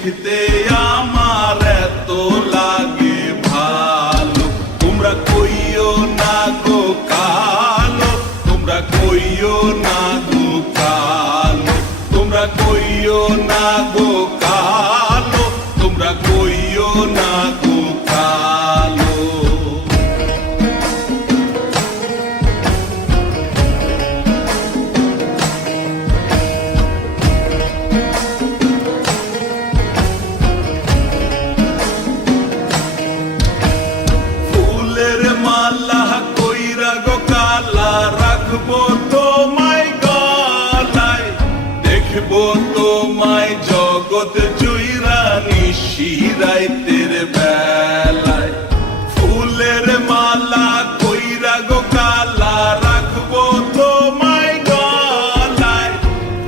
দেখতে আমার এত লাগে ভালো। তোমরা কইও না গো কালো, তোমরা কইও না গো কালো, তোমরা কইও না গো কালো, তোমরা কইও না গো কালো। ফুলের মালা কইরা গো কালা রাখবো তোমায় গলায়, দেখবো তোমায় জগৎ জুইরা নিশিরাইতের বেলায়। ফুলের মালা কইরা গো কালা রাখবো তোমায় গলায়,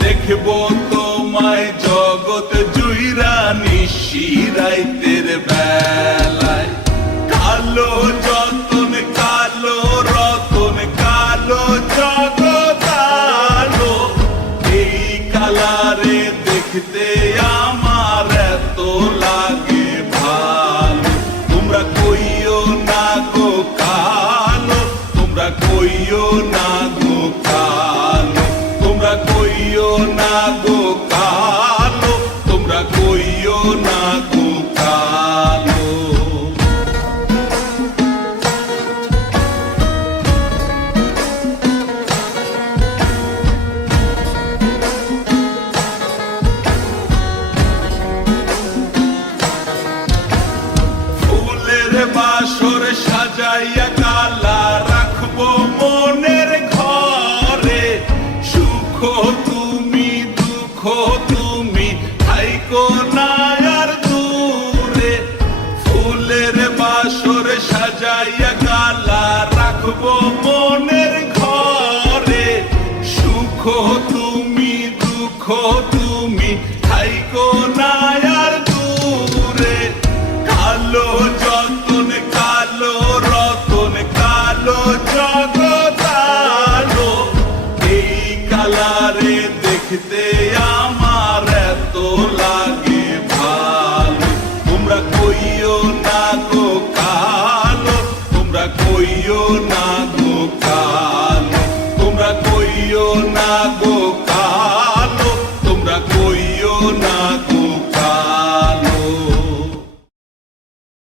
দেখবো তোমায় জগৎ জুইরা নিশিরাইতের বেলায়। কালো যতন কালো রতন কালো জগৎ আলো, এই কালারে দেখতে আমার এত লাগে ভালো। তোমরা কইও না গো কালো, তোমরা কইও না গো কালো, তোমরা কইও না গো কালো, তোমরা কইও না গো কালো। বাসর সাজাইয়া কালা রাখবো মনের ঘরে, সুখ তুমি দুঃখ তুমি থাইকো না আর দূরে। ফুলের বাসর সাজাইয়া কালা রাখবো মনের ঘরে, সুখ তুমি দুঃখ তুমি থাইকো না আর দূরে। কালো যতন কালো রতন কালো জগৎ আলো, এই কালারে দেখতে আমার এত লাগে ভালো। তোমরা কইও না গো কালো, তোমরা কইও না গো কালো, তোমরা কইও না গো কালো, তোমরা কইও না।